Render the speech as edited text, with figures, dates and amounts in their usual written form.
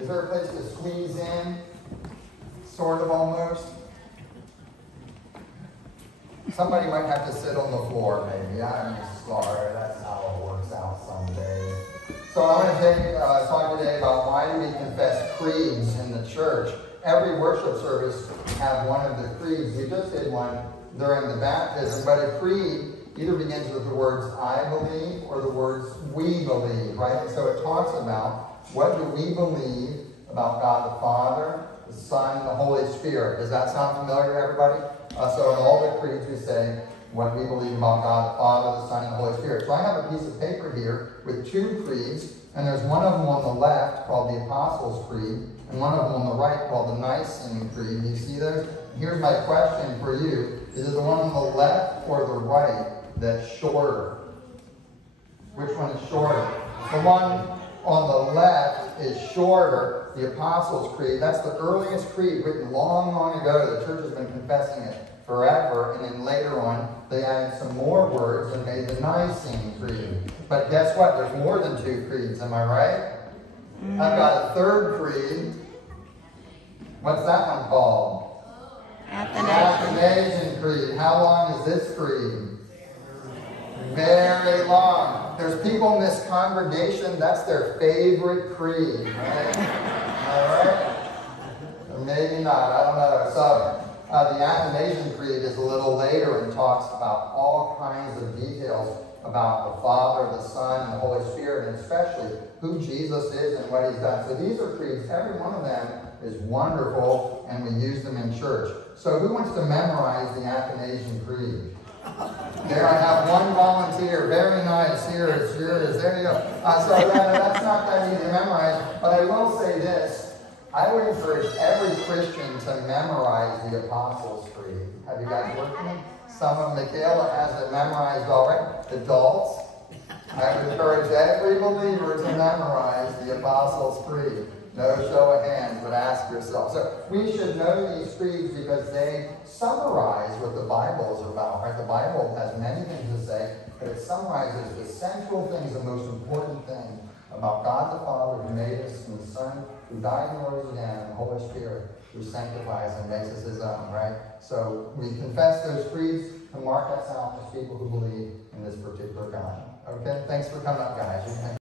Is there a place to squeeze in? Sort of, almost. Somebody might have to sit on the floor, maybe. I'm sorry. That's how it works out someday. So I want to talk today about why do we confess creeds in the church. Every worship service have one of the creeds. We just did one during the baptism, but a creed either begins with the words I believe or the words we believe, right? And so it talks about what do we believe about God the Father, the Son, and the Holy Spirit. Does that sound familiar to everybody? So in all the creeds we say what we believe about God the Father, the Son, and the Holy Spirit. So I have a piece of paper here with two creeds, and there's one of them on the left called the Apostles' Creed, and one of them on the right called the Nicene Creed. Do you see those? Here's my question for you. Is it the one on the left or the right that's shorter? Which one is shorter? The one on the left is shorter, the Apostles' Creed. That's the earliest creed written long, long ago. The church has been confessing it forever, and then later on they added some more words and made the Nicene Creed. But guess what? There's more than two creeds, am I right? I've got a third creed. What's that one called? Athanasian Creed. How long is this creed? Very long. There's people in this congregation, that's their favorite creed, right? All right? Or maybe not, I don't know. So, the Athanasian Creed is a little later and talks about all kinds of details about the Father, the Son, and the Holy Spirit, and especially who Jesus is and what he's done. So these are creeds. Every one of them is wonderful, and we use them in church. So who wants to memorize the Athanasian Creed? There I have one volunteer. Very nice. Here it is. There you go. So that's not that easy to memorize. But I will say this. I would encourage every Christian to memorize the Apostles' Creed. Have you guys worked with me? Some of Michaela has it memorized already. Adults, I would encourage every believer to memorize the Apostles' Creed. No show of hands, but ask yourself. So we should know these creeds because they summarize what the Bible is about, right? The Bible has many things to say, but it summarizes the central things, the most important thing about God the Father who made us, and the Son who died and rose again, and the Holy Spirit who sanctifies and makes us his own, right? So we confess those creeds to mark us out as people who believe in this particular God. Okay? Thanks for coming up, guys.